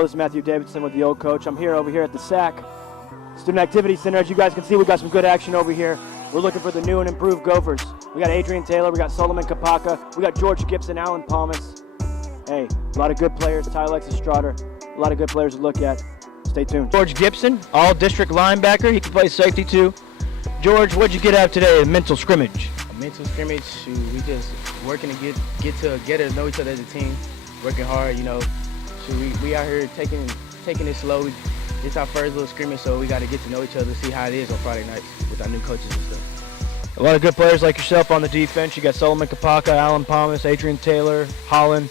Hello, this is Matthew Davidson with the Old Coach. I'm here over here at the SAC Student Activity Center. As you guys can see, we've got some good action over here. We're looking for the new and improved Gophers. We got Adrian Taylor, we got Solomon Kapaka, we got George Gibson, Alan Palmas. Hey, a lot of good players, Ty Alexis Strotter, a lot of good players to look at. Stay tuned. George Gibson, all-district linebacker. He can play safety too. George, what'd you get out today? A mental scrimmage. A mental scrimmage, we just working to get to know each other as a team, working hard, you know. We out here taking it slow. It's our first little scrimmage, so we got to get to know each other, see how it is on Friday nights with our new coaches and stuff. A lot of good players like yourself on the defense. You got Solomon Kapaka, Alan Palmas, Adrian Taylor, Holland.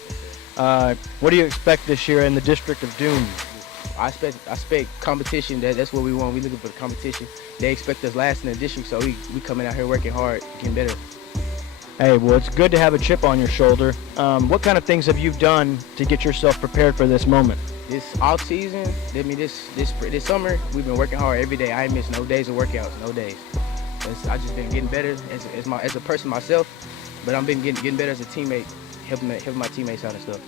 What do you expect this year in the District of Doom? I expect competition. That's what we want. We're looking for the competition. They expect us last in the district, so we coming out here working hard, getting better. Hey, well, it's good to have a chip on your shoulder. What kind of things have you done to get yourself prepared for this moment? This off season, this summer, we've been working hard every day. I ain't missed no days of workouts, no days. I just been getting better as a person myself, but I've been getting better as a teammate, helping my teammates out and stuff.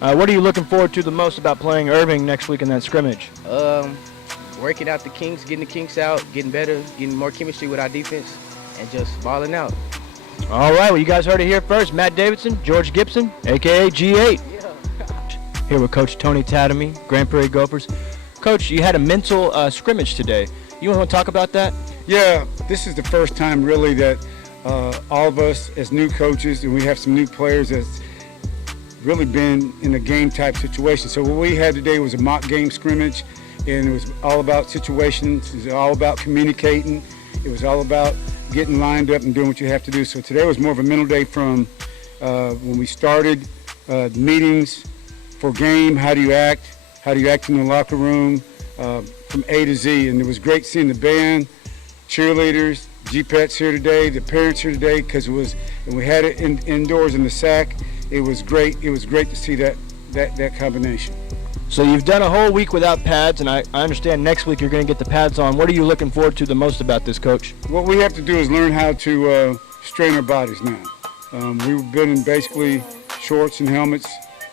What are you looking forward to the most about playing Irving next week in that scrimmage? Working out the kinks, getting the kinks out, getting better, getting more chemistry with our defense, and just balling out. All right, well, you guys heard it here first. Matt Davidson, George Gibson, a.k.a. G8. Yeah. Here with Coach Tony Tademy, Grand Prairie Gophers. Coach, you had a mental scrimmage today. You want to talk about that? Yeah, this is the first time really that all of us as new coaches, and we have some new players that's really been in a game type situation. So what we had today was a mock game scrimmage, and it was all about situations, it was all about communicating, it was all about getting lined up and doing what you have to do. So today was more of a mental day from when we started meetings for game, how do you act in the locker room, from A to Z. And it was great seeing the band, cheerleaders, G-Pets here today, the parents here today, because and we had it indoors in the SAC. It was great to see that combination. So you've done a whole week without pads, and I understand next week you're going to get the pads on. What are you looking forward to the most about this, Coach? What we have to do is learn how to strain our bodies now. We've been in basically shorts and helmets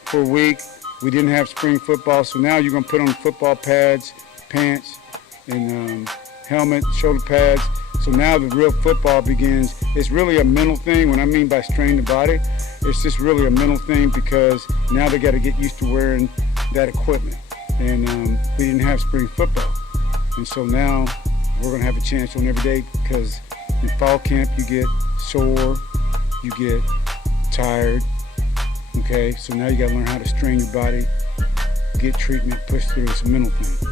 for a week. We didn't have spring football, so now you're going to put on football pads, pants, and helmet, shoulder pads. So now the real football begins. It's really a mental thing. When I mean by strain the body, it's just really a mental thing because now they got to get used to wearing that equipment. And we didn't have spring football. And so now we're going to have a chance on every day because in fall camp you get sore, you get tired. Okay, so now you got to learn how to strain your body, get treatment, push through. It's a mental thing.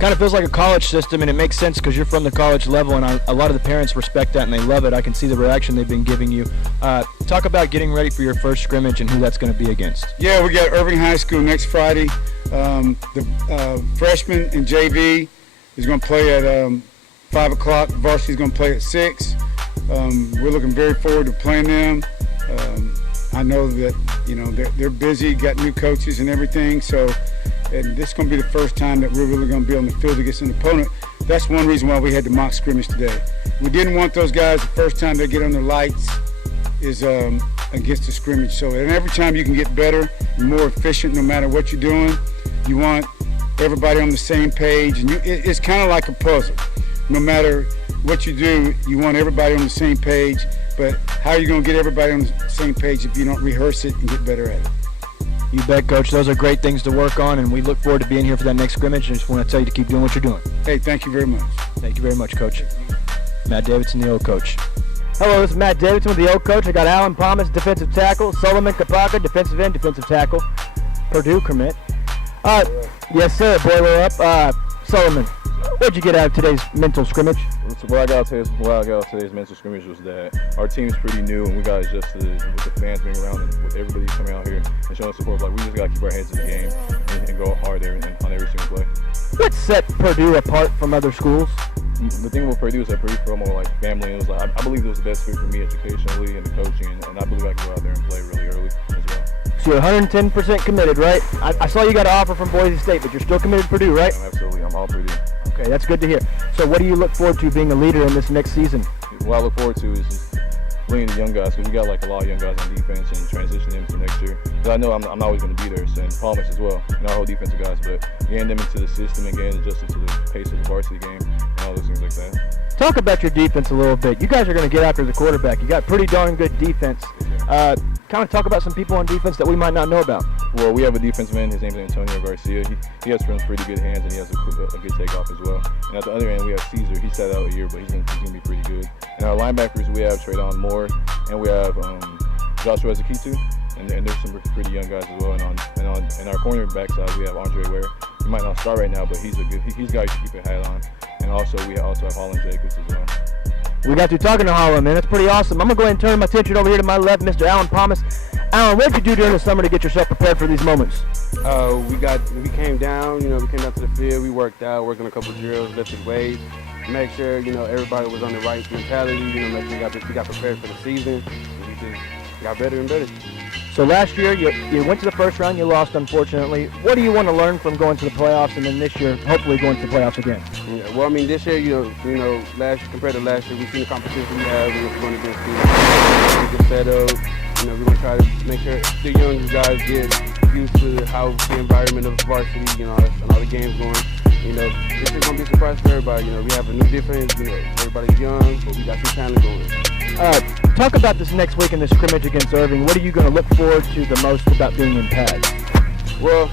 Kind of feels like a college system, and it makes sense because you're from the college level, and a lot of the parents respect that and they love it. I can see the reaction they've been giving you. Talk about getting ready for your first scrimmage and who that's going to be against. Yeah, we got Irving High School next Friday. The freshman and JV is going to play at 5 o'clock. Varsity is going to play at 6. We're looking very forward to playing them. I know that they're busy, got new coaches and everything, and this is going to be the first time that we're really going to be on the field against an opponent. That's one reason why we had the mock scrimmage today. We didn't want those guys the first time they get on the lights is against the scrimmage. So and every time you can get better and more efficient no matter what you're doing, you want everybody on the same page. And it's kind of like a puzzle. No matter what you do, you want everybody on the same page. But how are you going to get everybody on the same page if you don't rehearse it and get better at it? You bet, Coach. Those are great things to work on, and we look forward to being here for that next scrimmage. I just want to tell you to keep doing what you're doing. Hey, thank you very much. Thank you very much, Coach. Matt Davidson, the Old Coach. Hello, this is Matt Davidson with the Old Coach. I got Alan Palmas, defensive tackle, Solomon Kapaka, defensive end, defensive tackle, Purdue commit. Yes, sir. Boiler up. Solomon, what'd you get out of today's mental scrimmage? What I got out of today's mental scrimmage was that our team is pretty new and we got adjusted with the fans being around and with everybody coming out here and showing support. Like we just got to keep our heads in the game and go hard there on every single play. What set Purdue apart from other schools? The thing with Purdue is that Purdue for more like family. It was like I believe it was the best fit for me educationally and the coaching, and I believe I can go out there and play really early as well. So you're 110% committed, right? I saw you got an offer from Boise State, but you're still committed to Purdue, right? Yeah, absolutely. I'm all Purdue. Okay, that's good to hear. So what do you look forward to being a leader in this next season? What I look forward to is just bringing the young guys, because we got like a lot of young guys on defense, and transition them to next year. Because I know I'm not always going to be there, so, and Palmas as well, and our whole defensive guys, but getting them into the system and getting adjusted to the pace of the varsity game and all those things like that. Talk about your defense a little bit. You guys are going to get after the quarterback. You got pretty darn good defense. Kind of talk about some people on defense that we might not know about. Well, we have a defensive end. His name is Antonio Garcia. He has some pretty good hands, and he has a good takeoff as well. And at the other end, we have Caesar. He sat out a year, but he's going to be pretty good. And our linebackers, we have Traydon Moore, and we have Joshua Ezekitu, and there's some pretty young guys as well. And our cornerback side, we have Andre Ware. He might not start right now, but he's a guy to keep a hat on. And also, we also have Holland Jacobs as well. We got you talking to Holland, man. That's pretty awesome. I'm going to go ahead and turn my attention over here to my left, Mr. Alan Palmas. Alan, what did you do during the summer to get yourself prepared for these moments? We came down, we came down to the field, we worked out, working a couple drills, lifted weights, make sure, everybody was on the right mentality, make sure we got prepared for the season, and we just got better and better. So last year, you went to the first round, you lost, unfortunately. What do you want to learn from going to the playoffs, and then this year, hopefully going to the playoffs again? Yeah, well, this year, compared to last year, we've seen the competition we have, we're going against teams. We get settled, we're going to try to make sure the younger guys get used to how the environment of varsity, and all the games going. This is going to be a surprise for everybody. We have a new defense, everybody's young, but we got some talent going. Talk about this next week in the scrimmage against Irving. What are you going to look forward to the most about being in pads? Well,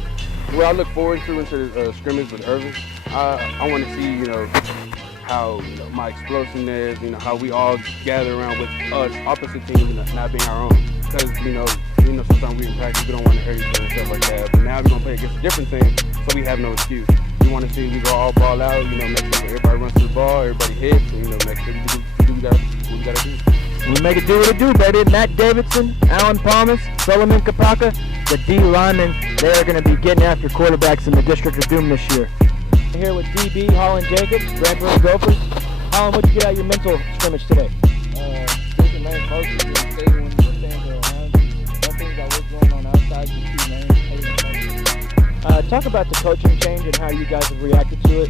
I look forward to into the scrimmage with Irving. I want to see, how my explosiveness, how we all gather around with us opposite teams, not being our own. Because sometimes we in practice, we don't want to hurt each other and stuff like that. But now we're gonna play against a different team, so we have no excuse. We want to see we go all ball out, make sure everybody runs to the ball, everybody hits, and make sure we do what we gotta do. We make it do what it do, baby. Matt Davidson, Alan Palmas, Solomon Kapaka, the D linemen, they are going to be getting after quarterbacks in the District of Doom this year. Here with DB Holland Jacobs, Grand Gophers. Holland, what did you get out of your mental scrimmage today? Just the main focus is staying when the fans are around you. Don't think about what's going on outside, just keep main focus. Talk about the coaching change and how you guys have reacted to it.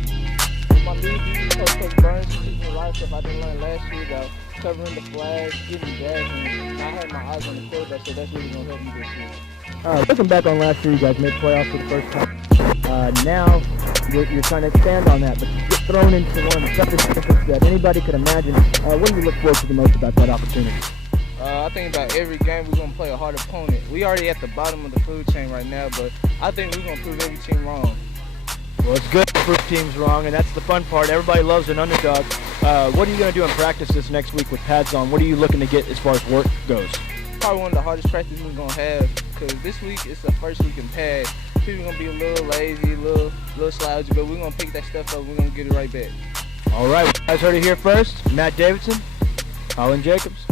My new DB coach Burns, he teaches me a lot of stuff I didn't learn last year about covering the flags, getting back, and I had my eyes on the quarterback, so that's really going to help me this year. Looking back on last year, you guys made playoffs for the first time. Now you're trying to expand on that, but you get thrown into one of the toughest conferences that anybody could imagine. What do you look forward to the most about that opportunity? I think about every game we're going to play a hard opponent. We already at the bottom of the food chain right now, but I think we're going to prove every team wrong. Well, it's good to prove teams wrong, and that's the fun part. Everybody loves an underdog. What are you going to do in practice this next week with pads on? What are you looking to get as far as work goes? Probably one of the hardest practices we're going to have, because this week is the first week in pads. People are going to be a little lazy, a little slouchy, but we're going to pick that stuff up. We're going to get it right back. All right, you guys heard it here first. Matt Davidson, Holland Jacobs.